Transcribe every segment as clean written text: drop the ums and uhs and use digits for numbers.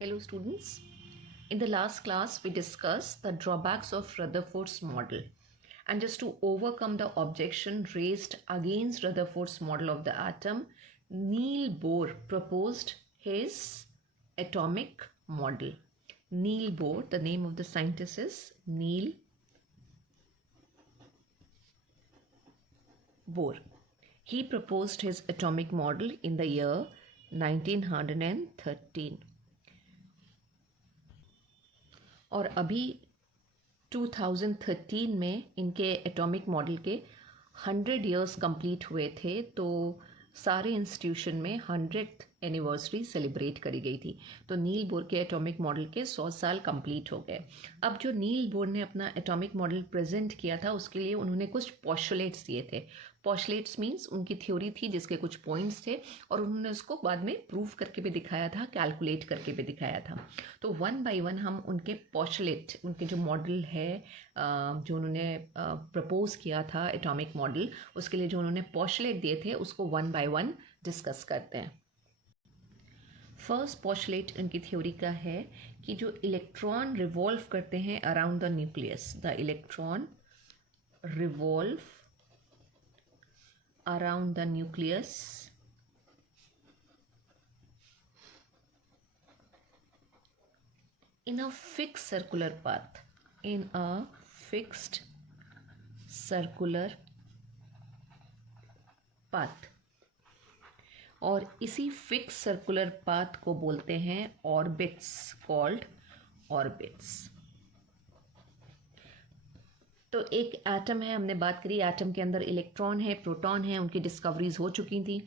Hello students. In the last class we discussed the drawbacks of Rutherford's model, and just to overcome the objection raised against Rutherford's model of the atom, Niels Bohr proposed his atomic model. Niels Bohr, the name of the scientist is Niels Bohr. He proposed his atomic model in the year 1913. और अभी 2013 में इनके atomic model के 100 years complete हुए थे, तो सारे institution में 100th एनिवर्सरी सेलिब्रेट करी गई थी। तो नील बोर के एटॉमिक मॉडल के 100 साल कंप्लीट हो गए। अब जो नील बोर ने अपना एटॉमिक मॉडल प्रेजेंट किया था उसके लिए उन्होंने कुछ पोस्टुलेट्स दिए थे। पोस्टुलेट्स मीन्स उनकी थ्योरी थी जिसके कुछ पॉइंट्स थे और उन्होंने उसको बाद में प्रूव करके भी दिखाया था, कैलकुलेट करके भी दिखाया था। तो वन बाय वन हम उनके पोस्टुलेट, उनके जो मॉडल है जो उन्होंने प्रपोज किया था एटॉमिक मॉडल, उसके लिए जो उन्होंने पोस्टुलेट दिए थे उसको वन बाय वन डिस्कस करते हैं। फर्स्ट पोस्टुलेट उनकी थ्योरी का है कि जो इलेक्ट्रॉन रिवॉल्व करते हैं around the nucleus, the electron revolve around the nucleus in a fixed circular path, in a fixed circular path, और इसी फिक्स सर्कुलर पाथ को बोलते हैं ऑर्बिट्स, कॉल्ड ऑर्बिट्स। तो एक एटम है, हमने बात करी एटम के अंदर इलेक्ट्रॉन है, प्रोटॉन है, उनकी डिस्कवरीज हो चुकी थी।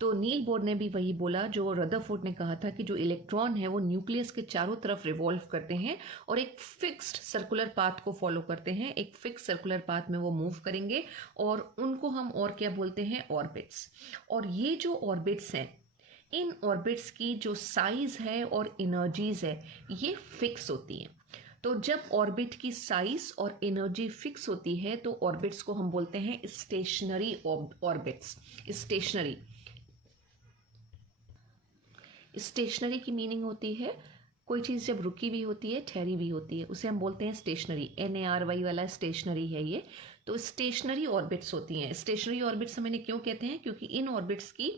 तो नील बोर ने भी वही बोला जो रदरफोर्ड ने कहा था कि जो इलेक्ट्रॉन है वो न्यूक्लियस के चारों तरफ रिवॉल्व करते हैं और एक फिक्स्ड सर्कुलर पाथ को फॉलो करते हैं, एक फिक्स सर्कुलर पाथ में वो मूव करेंगे और उनको हम और क्या बोलते हैं, ऑर्बिट्स। और ये जो ऑर्बिट्स हैं, इन ऑर्बिट्स की जो साइज है और एनर्जीज है ये फिक्स होती हैं। तो जब ऑर्बिट की साइज और एनर्जी फिक्स होती है तो ऑर्बिट्स को हम बोलते हैं स्टेशनरी ऑर्बिट्स। स्टेशनरी की मीनिंग होती है कोई चीज़ जब रुकी भी होती है, ठहरी भी होती है, उसे हम बोलते हैं स्टेशनरी। NARY वाला स्टेशनरी है ये। तो स्टेशनरी ऑर्बिट्स होती हैं। स्टेशनरी ऑर्बिट्स हम इन्हें क्यों कहते हैं, क्योंकि इन ऑर्बिट्स की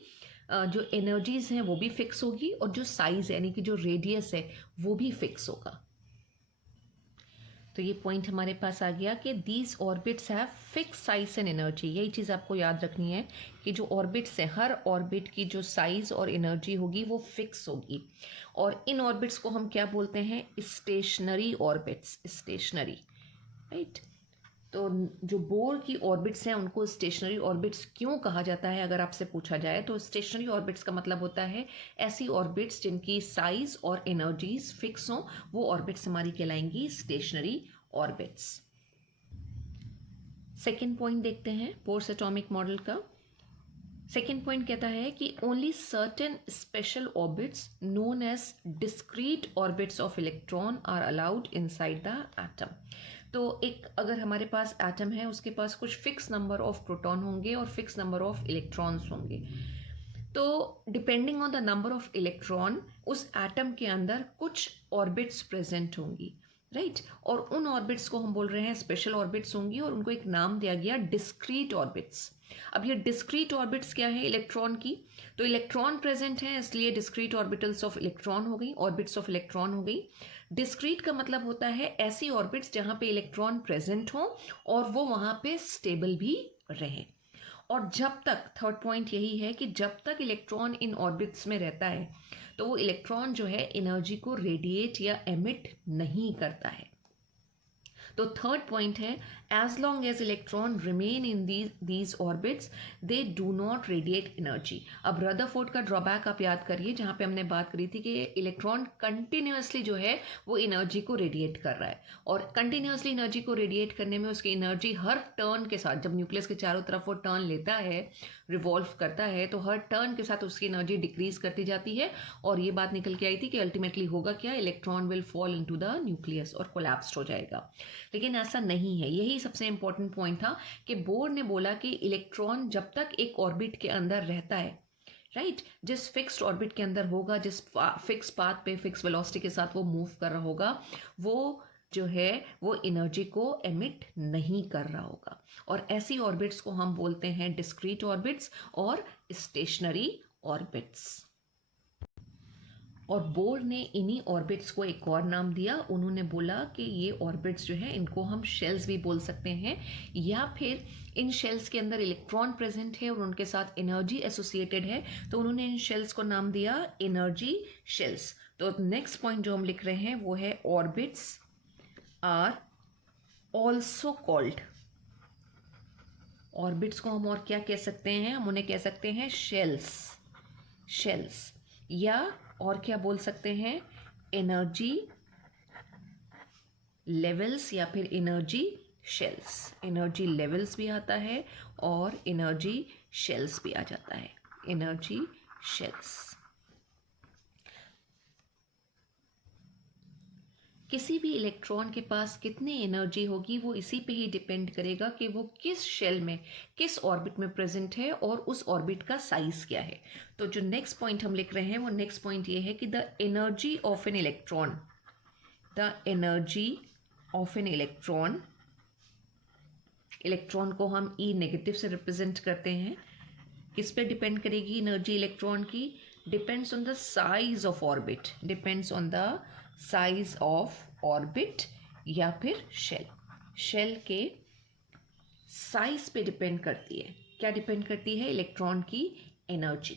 जो एनर्जीज हैं वो भी फिक्स होगी और जो साइज यानी कि जो रेडियस है वो भी फिक्स होगा। तो ये पॉइंट हमारे पास आ गया कि these orbits have fix size and energy. यही चीज़ आपको याद रखनी है कि जो ऑर्बिट्स हैं, हर ऑर्बिट की जो साइज और एनर्जी होगी वो फिक्स होगी। और इन ऑर्बिट्स को हम क्या बोलते हैं, स्टेशनरी ऑर्बिट्स, स्टेशनरी, राइट। तो जो बोर की ऑर्बिट्स हैं उनको स्टेशनरी ऑर्बिट्स क्यों कहा जाता है, अगर आपसे पूछा जाए तो स्टेशनरी ऑर्बिट्स का मतलब होता है ऐसी ऑर्बिट्स जिनकी साइज और एनर्जीज फिक्स हों, वो ऑर्बिट्स हमारी कहलाएंगी स्टेशनरी ऑर्बिट्स। सेकेंड पॉइंट देखते हैं बोर्स एटॉमिक मॉडल का। सेकेंड पॉइंट कहता है कि only certain special orbits known as discrete orbits of electron are allowed inside the atom. तो एक अगर हमारे पास एटम है उसके पास कुछ फिक्स नंबर ऑफ प्रोटॉन होंगे और फिक्स नंबर ऑफ इलेक्ट्रॉन्स होंगे। तो depending on the number of electron उस एटम के अंदर कुछ ऑर्बिट्स प्रेजेंट होंगी, राइट। और उन ऑर्बिट्स को हम बोल रहे हैं स्पेशल ऑर्बिट्स होंगी और उनको एक नाम दिया गया डिस्क्रीट ऑर्बिट्स। अब ये डिस्क्रीट ऑर्बिट्स क्या है इलेक्ट्रॉन की, तो इलेक्ट्रॉन प्रेजेंट है इसलिए डिस्क्रीट ऑर्बिटल्स ऑफ इलेक्ट्रॉन हो गई, ऑर्बिट्स ऑफ इलेक्ट्रॉन हो गई। डिस्क्रीट का मतलब होता है ऐसी ऑर्बिट्स जहां पे इलेक्ट्रॉन प्रेजेंट हो और वो वहां पे स्टेबल भी रहे। और जब तक, थर्ड पॉइंट यही है कि जब तक इलेक्ट्रॉन इन ऑर्बिट्स में रहता है तो वो इलेक्ट्रॉन जो है एनर्जी को रेडिएट या एमिट नहीं करता है। तो थर्ड पॉइंट है as long as electron remain in these orbits they do not radiate energy. अब रदरफोर्ड का ड्रॉबैक आप याद करिए जहां पे हमने बात करी थी कि इलेक्ट्रॉन कंटिन्यूसली जो है वो एनर्जी को रेडिएट कर रहा है और कंटिन्यूसली एनर्जी को रेडिएट करने में उसकी एनर्जी हर टर्न के साथ, जब न्यूक्लियस के चारों तरफ वो टर्न लेता है, रिवॉल्व करता है, तो हर टर्न के साथ उसकी एनर्जी डिक्रीज करती जाती है। और ये बात निकल के आई थी कि अल्टीमेटली होगा क्या, electron will fall into the nucleus और कोलैप्स्ड हो जाएगा। लेकिन ऐसा नहीं है। यही सबसे इंपॉर्टेंट पॉइंट था कि बोर ने बोला कि इलेक्ट्रॉन जब तक एक ऑर्बिट के अंदर रहता है राइट जिस फिक्स्ड ऑर्बिट के अंदर होगा, जिस फिक्स पाथ पे फिक्स वेलोसिटी के साथ वो मूव कर रहा होगा, वो जो है वो एनर्जी को एमिट नहीं कर रहा होगा। और ऐसी ऑर्बिट्स को हम बोलते हैं डिस्क्रीट ऑर्बिट्स और स्टेशनरी ऑर्बिट्स। और बोर ने इन्हीं ऑर्बिट्स को एक और नाम दिया। उन्होंने बोला कि ये ऑर्बिट्स जो है इनको हम शेल्स भी बोल सकते हैं, या फिर इन शेल्स के अंदर इलेक्ट्रॉन प्रेजेंट है और उनके साथ एनर्जी एसोसिएटेड है, तो उन्होंने इन शेल्स को नाम दिया एनर्जी शेल्स। तो नेक्स्ट पॉइंट जो हम लिख रहे हैं वो है orbits are also called. Orbits को हम और क्या कह सकते हैं, हम उन्हें कह सकते हैं शेल्स, शेल्स, या और क्या बोल सकते हैं, एनर्जी लेवल्स या फिर एनर्जी शेल्स। एनर्जी लेवल्स भी आता है और एनर्जी शेल्स भी आ जाता है, एनर्जी शेल्स। किसी भी इलेक्ट्रॉन के पास कितनी एनर्जी होगी वो इसी पे ही डिपेंड करेगा कि वो किस शेल में, किस ऑर्बिट में प्रेजेंट है और उस ऑर्बिट का साइज क्या है। तो जो नेक्स्ट पॉइंट हम लिख रहे हैं वो नेक्स्ट पॉइंट ये है कि the energy of an electron, the energy of an electron, electron को हम ई नेगेटिव से रिप्रेजेंट करते हैं, किस पे डिपेंड करेगी एनर्जी इलेक्ट्रॉन की, depends on the size of orbit, depends on the size of orbit या फिर शेल, शेल के साइज पे डिपेंड करती है। क्या डिपेंड करती है, इलेक्ट्रॉन की एनर्जी।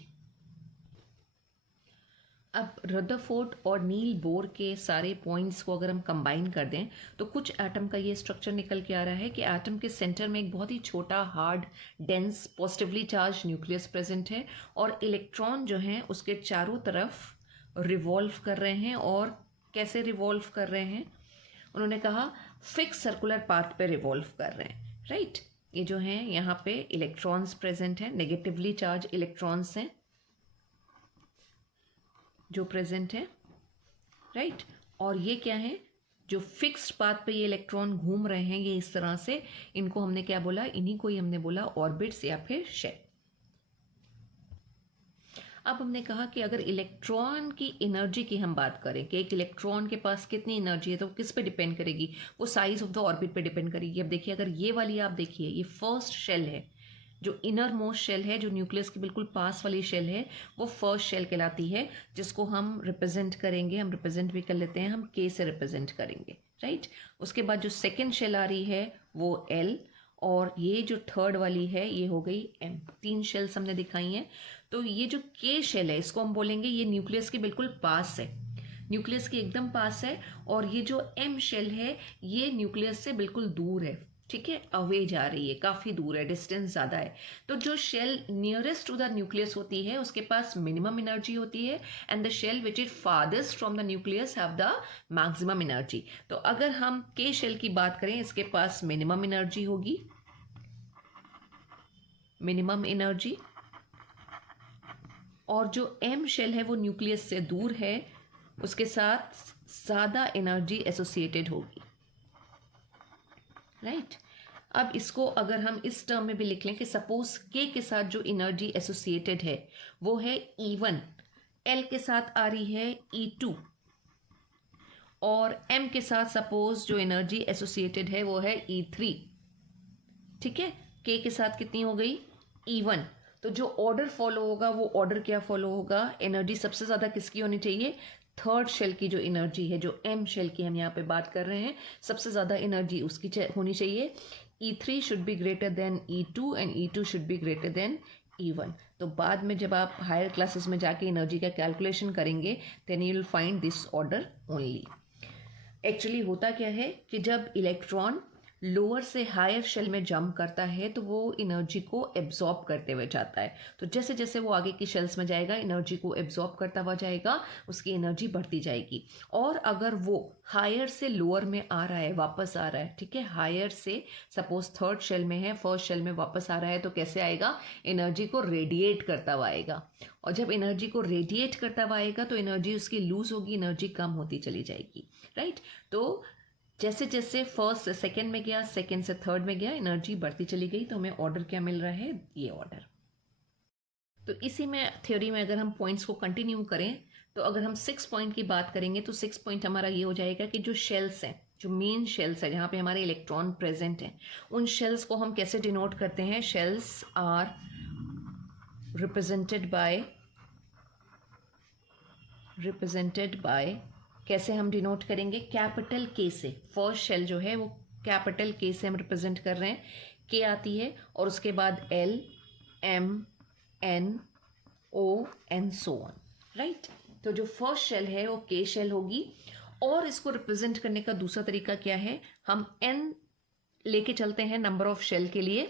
अब रदरफोर्ड और नील बोर के सारे पॉइंट्स को अगर हम कंबाइन कर दें तो कुछ एटम का ये स्ट्रक्चर निकल के आ रहा है कि एटम के सेंटर में एक बहुत ही छोटा hard dense positively charge nucleus present है और इलेक्ट्रॉन जो हैं उसके चारों तरफ रिवॉल्व कर रहे हैं। और कैसे रिवॉल्व कर रहे हैं, उन्होंने कहा फिक्स सर्कुलर पाथ पे रिवॉल्व कर रहे हैं, राइट। ये जो हैं यहाँ पे इलेक्ट्रॉन्स प्रेजेंट हैं, नेगेटिवली चार्ज इलेक्ट्रॉन्स हैं जो प्रेजेंट है, राइट। और ये क्या है, जो फिक्स्ड पाथ पे ये इलेक्ट्रॉन घूम रहे हैं, ये इस तरह से, इनको हमने क्या बोला, इन्हीं को ही हमने बोला ऑर्बिट्स या फिर शेल। अब हमने कहा कि अगर इलेक्ट्रॉन की एनर्जी की हम बात करें कि एक इलेक्ट्रॉन के पास कितनी एनर्जी है तो किस पे डिपेंड करेगी, वो साइज ऑफ द ऑर्बिट पे डिपेंड करेगी। अब देखिए, अगर ये वाली आप देखिए, ये फर्स्ट शेल है, जो इनर मोस्ट शेल है, जो न्यूक्लियस के बिल्कुल पास वाली शेल है, वो फर्स्ट शेल कहलाती है, जिसको हम रिप्रेजेंट करेंगे, हम रिप्रेजेंट भी कर लेते हैं, हम के से रिप्रेजेंट करेंगे, राइट। उसके बाद जो सेकेंड शेल आ रही है वो एल, और ये जो थर्ड वाली है ये हो गई एम। तीन शेल्स हमने दिखाई हैं। तो ये जो के शेल है इसको हम बोलेंगे ये न्यूक्लियस के बिल्कुल पास है, न्यूक्लियस के एकदम पास है। और ये जो एम शेल है ये न्यूक्लियस से बिल्कुल दूर है, ठीक है, अवे जा रही है, काफी दूर है, डिस्टेंस ज्यादा है। तो जो shell nearest to the nucleus होती है उसके पास मिनिमम एनर्जी होती है, and the shell which is farthest from the nucleus have the maximum energy. तो अगर हम के शेल की बात करें, इसके पास मिनिमम एनर्जी होगी, मिनिमम एनर्जी। और जो एम शेल है वो न्यूक्लियस से दूर है, उसके साथ ज्यादा एनर्जी एसोसिएटेड होगी, राइट। अब इसको अगर हम इस टर्म में भी लिख लें कि सपोज के के साथ जो एनर्जी एसोसिएटेड है वो है E1, एल के साथ आ रही है E2, और एम के साथ सपोज जो एनर्जी एसोसिएटेड है वो है E3, ठीक है। के के साथ कितनी हो गई, E1। तो जो ऑर्डर फॉलो होगा वो ऑर्डर क्या फॉलो होगा, एनर्जी सबसे ज्यादा किसकी होनी चाहिए, थर्ड शेल की जो एनर्जी है, जो एम शेल की हम यहाँ पे बात कर रहे हैं, सबसे ज्यादा एनर्जी उसकी होनी चाहिए। E3 should be greater than E2 and E2 should be greater than E1। तो बाद में जब आप हायर क्लासेस में जाके एनर्जी का कैलकुलेशन करेंगे then you will find this order only. Actually होता क्या है कि जब इलेक्ट्रॉन लोअर से हायर शेल में जंप करता है तो वो एनर्जी को एब्जॉर्ब करते हुए जाता है। तो जैसे जैसे वो आगे की शेल्स में जाएगा एनर्जी को एब्जॉर्ब करता हुआ जाएगा, उसकी एनर्जी बढ़ती जाएगी। और अगर वो हायर से लोअर में आ रहा है, वापस आ रहा है, ठीक है, हायर से सपोज थर्ड शेल में है, फर्स्ट शेल में वापस आ रहा है, तो कैसे आएगा, एनर्जी को रेडिएट करता हुआ आएगा। और जब एनर्जी को रेडिएट करता हुआ आएगा तो एनर्जी उसकी लूज होगी, एनर्जी कम होती चली जाएगी, राइट। तो जैसे जैसे फर्स्ट से सेकेंड में गया, सेकेंड से थर्ड में गया, एनर्जी बढ़ती चली गई। तो हमें ऑर्डर क्या मिल रहा है, ये ऑर्डर। तो इसी में थ्योरी में अगर हम पॉइंट्स को कंटिन्यू करें तो अगर हम 6 पॉइंट की बात करेंगे तो 6 पॉइंट हमारा ये हो जाएगा कि जो शेल्स हैं, जो मेन शेल्स है जहाँ पे हमारे इलेक्ट्रॉन प्रेजेंट हैं, उन शेल्स को हम कैसे डिनोट करते हैं? शेल्स आर रिप्रेजेंटेड बाय कैसे हम डिनोट करेंगे? कैपिटल के से। फर्स्ट शेल जो है वो कैपिटल के से हम रिप्रेजेंट कर रहे हैं, के आती है और उसके बाद L, M, N, O and so on, right. तो जो फर्स्ट शेल है वो के शेल होगी और इसको रिप्रेजेंट करने का दूसरा तरीका क्या है? हम एन लेके चलते हैं नंबर ऑफ शेल के लिए,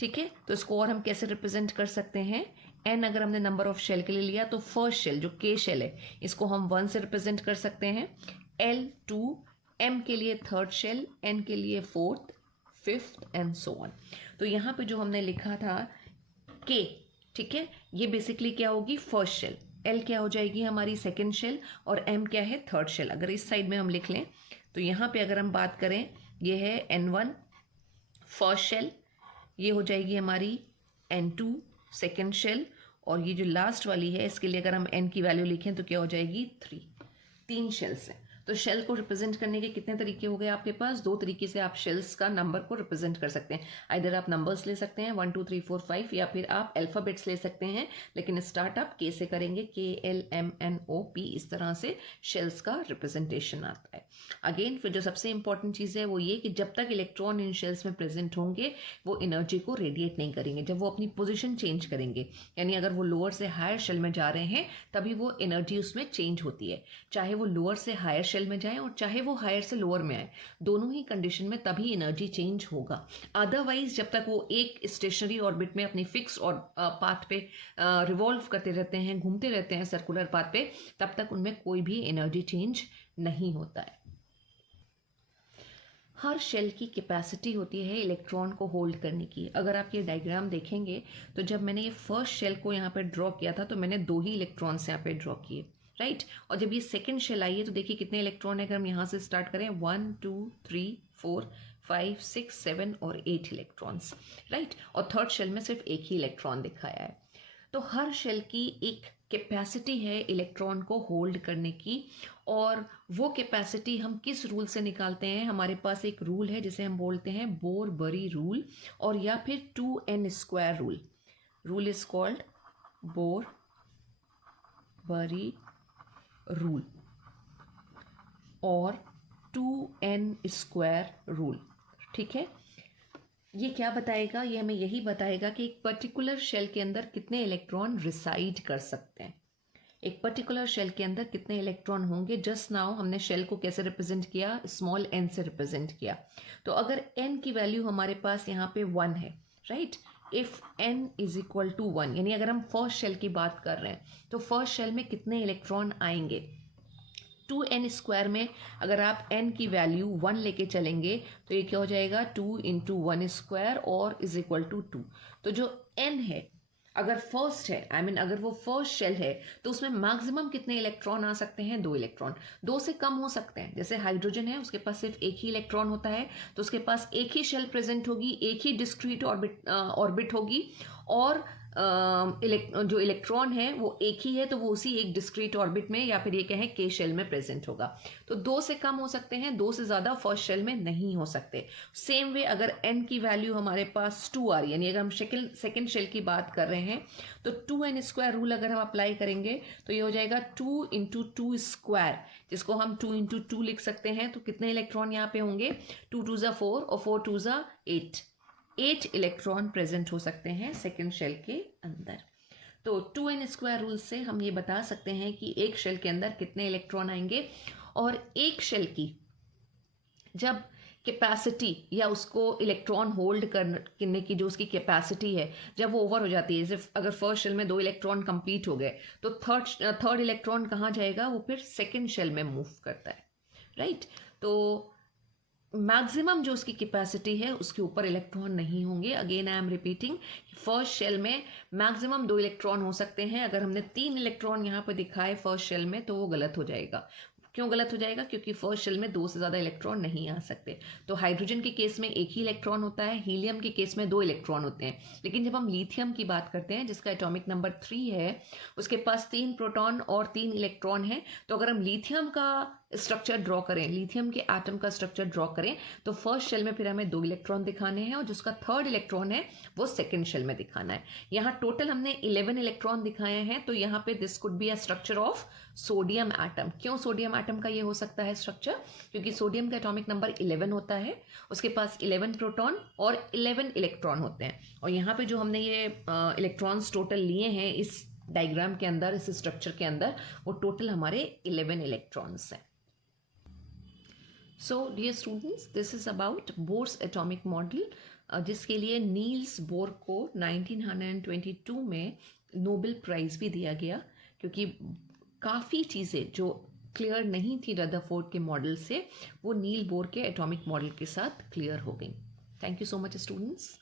ठीक है। तो इसको और हम कैसे रिप्रेजेंट कर सकते हैं? एन अगर हमने नंबर ऑफ शेल के लिए लिया तो फर्स्ट शेल जो के शेल है इसको हम 1 से रिप्रेजेंट कर सकते हैं, एल 2, एम के लिए थर्ड शेल, एन के लिए fourth, fifth and so on. तो यहाँ पे जो हमने लिखा था के, ठीक है, ये बेसिकली क्या होगी? First shell. एल क्या हो जाएगी? हमारी सेकेंड शेल और एम क्या है? Third shell. अगर इस साइड में हम लिख लें तो यहाँ पे अगर हम बात करें ये है N1 फर्स्ट शेल, ये हो जाएगी हमारी N2 सेकेंड शेल और ये जो लास्ट वाली है इसके लिए अगर हम n की वैल्यू लिखें तो क्या हो जाएगी? 3 शेल्स हैं। तो शेल को रिप्रेजेंट करने के कितने तरीके हो गए आपके पास? 2 तरीके से आप शेल्स का नंबर को रिप्रेजेंट कर सकते हैं। आइदर आप नंबर्स ले सकते हैं 1 2 3 4 5 या फिर आप अल्फाबेट्स ले सकते हैं, लेकिन स्टार्ट आप के से करेंगे, KLMNOP, इस तरह से शेल्स का रिप्रेजेंटेशन आता है। अगेन फिर जो सबसे इंपॉर्टेंट चीज़ है वो ये कि जब तक इलेक्ट्रॉन इन शेल्स में प्रेजेंट होंगे वो एनर्जी को रेडिएट नहीं करेंगे। जब वो अपनी पोजिशन चेंज करेंगे, यानी अगर वो लोअर से हायर शेल में जा रहे हैं तभी वो एनर्जी उसमें चेंज होती है। चाहे वो लोअर से हायर शेल में जाए और चाहे वो हायर से लोअर में आए, दोनों ही कंडीशन में तभी एनर्जी चेंज होगा। अदरवाइज जब तक वो एक स्टेशनरी ऑर्बिट में अपनी फिक्स और पाथ पे रिवॉल्व करते रहते हैं, घूमते रहते हैं सर्कुलर पाथ पे, तब तक उनमें कोई भी एनर्जी चेंज नहीं होता है। हर शेल की कैपेसिटी होती है इलेक्ट्रॉन को होल्ड करने की। अगर आप ये डायग्राम देखेंगे तो जब मैंने ये फर्स्ट शेल को यहाँ पे ड्रॉ किया था तो मैंने 2 ही इलेक्ट्रॉन्स यहाँ पे ड्रॉ किए, राइट। और जब ये सेकंड शेल आई है तो देखिए कितने इलेक्ट्रॉन है। अगर हम यहाँ से स्टार्ट करें 1 2 3 4 5 6 7 और 8 इलेक्ट्रॉन्स, राइट। और थर्ड शेल में सिर्फ एक ही इलेक्ट्रॉन दिखाया है। तो हर शेल की एक कैपेसिटी है इलेक्ट्रॉन को होल्ड करने की, और वो कैपेसिटी हम किस रूल से निकालते हैं? हमारे पास एक रूल है जिसे हम बोलते हैं बोर-बरी रूल, और या फिर 2n² rule. Rule is called Bohr Bury rule और 2n² रूल, ठीक है। ये क्या बताएगा? ये हमें यही बताएगा कि एक पर्टिकुलर शेल के अंदर कितने इलेक्ट्रॉन रिसाइड कर सकते हैं। एक पर्टिकुलर शेल के अंदर कितने इलेक्ट्रॉन होंगे। जस्ट नाउ हमने शेल को कैसे रिप्रेजेंट किया? स्मॉल n से रिप्रेजेंट किया। तो अगर n की वैल्यू हमारे पास यहाँ पे 1 है, right, if n is equal to 1, यानी अगर हम फर्स्ट शेल की बात कर रहे हैं तो फर्स्ट शेल में कितने इलेक्ट्रॉन आएंगे? 2n² में अगर आप n की वैल्यू 1 लेके चलेंगे तो ये क्या हो जाएगा? 2 × 1² और इज इक्वल टू 2। तो जो n है अगर फर्स्ट है, अगर वो फर्स्ट शेल है तो उसमें मैक्सिमम कितने इलेक्ट्रॉन आ सकते हैं? 2 इलेक्ट्रॉन। 2 से कम हो सकते हैं। जैसे हाइड्रोजन है, उसके पास सिर्फ एक ही इलेक्ट्रॉन होता है तो उसके पास एक ही शेल प्रेजेंट होगी, एक ही डिस्क्रीट ऑर्बिट होगी, और जो इलेक्ट्रॉन है वो एक ही है तो वो उसी एक डिस्क्रीट ऑर्बिट में या फिर ये कहें के शेल में प्रेजेंट होगा। तो 2 से कम हो सकते हैं, 2 से ज़्यादा फर्स्ट शेल में नहीं हो सकते। सेम वे अगर n की वैल्यू हमारे पास 2 आ रही है, यानी अगर हम सेकेंड शेल की बात कर रहे हैं तो 2n² रूल अगर हम अप्लाई करेंगे तो ये हो जाएगा 2 × 2², जिसको हम 2 × 2 लिख सकते हैं। तो कितने इलेक्ट्रॉन यहाँ पे होंगे? 2 2 ज़ा 4 और 4 2 ज़ा 8। 8 इलेक्ट्रॉन प्रेजेंट हो सकते हैं सेकेंड शेल के अंदर। तो 2n² रूल से हम ये बता सकते हैं कि एक शेल के अंदर कितने इलेक्ट्रॉन आएंगे, और एक शेल की जब कैपेसिटी या उसको इलेक्ट्रॉन होल्ड करने की जो उसकी कैपेसिटी है जब वो ओवर हो जाती है, जैसे अगर फर्स्ट शेल में 2 इलेक्ट्रॉन कंप्लीट हो गए तो थर्ड इलेक्ट्रॉन कहाँ जाएगा? वो फिर सेकेंड शेल में मूव करता है, राइट। तो मैक्सिमम जो उसकी कैपेसिटी है उसके ऊपर इलेक्ट्रॉन नहीं होंगे। Again I am repeating, first shell में मैक्सिमम 2 इलेक्ट्रॉन हो सकते हैं। अगर हमने 3 इलेक्ट्रॉन यहाँ पर दिखाए फर्स्ट शेल में तो वो गलत हो जाएगा, क्यों गलत हो जाएगा? क्योंकि फर्स्ट शेल में 2 से ज़्यादा इलेक्ट्रॉन नहीं आ सकते। तो हाइड्रोजन के केस में एक ही इलेक्ट्रॉन होता है, हीलियम के केस में 2 इलेक्ट्रॉन होते हैं। लेकिन जब हम लिथियम की बात करते हैं जिसका एटॉमिक नंबर 3 है, उसके पास 3 प्रोटॉन और 3 इलेक्ट्रॉन है। तो अगर हम लिथियम का स्ट्रक्चर ड्रॉ करें, लिथियम के एटम का स्ट्रक्चर ड्रॉ करें, तो फर्स्ट शेल में फिर हमें 2 इलेक्ट्रॉन दिखाने हैं और जिसका थर्ड इलेक्ट्रॉन है वो सेकंड शेल में दिखाना है। यहाँ टोटल हमने 11 इलेक्ट्रॉन दिखाए हैं, तो यहाँ पे this could be a structure of sodium atom. क्यों सोडियम एटम का ये हो सकता है स्ट्रक्चर? क्योंकि सोडियम का एटॉमिक नंबर 11 होता है, उसके पास 11 प्रोटॉन और 11 इलेक्ट्रॉन होते हैं। और यहाँ पे जो हमने ये इलेक्ट्रॉन्स टोटल लिए हैं इस डायग्राम के अंदर, इस स्ट्रक्चर के अंदर, वो टोटल हमारे 11 इलेक्ट्रॉन्स हैं। So dear students, this is about Bohr's atomic model, जिसके लिए नील्स बोर को 1922 में नोबेल प्राइज़ भी दिया गया, क्योंकि काफ़ी चीज़ें जो क्लियर नहीं थी रदरफोर्ड के मॉडल से, वो नील बोर के एटॉमिक मॉडल के साथ क्लियर हो गई। Thank you so much students.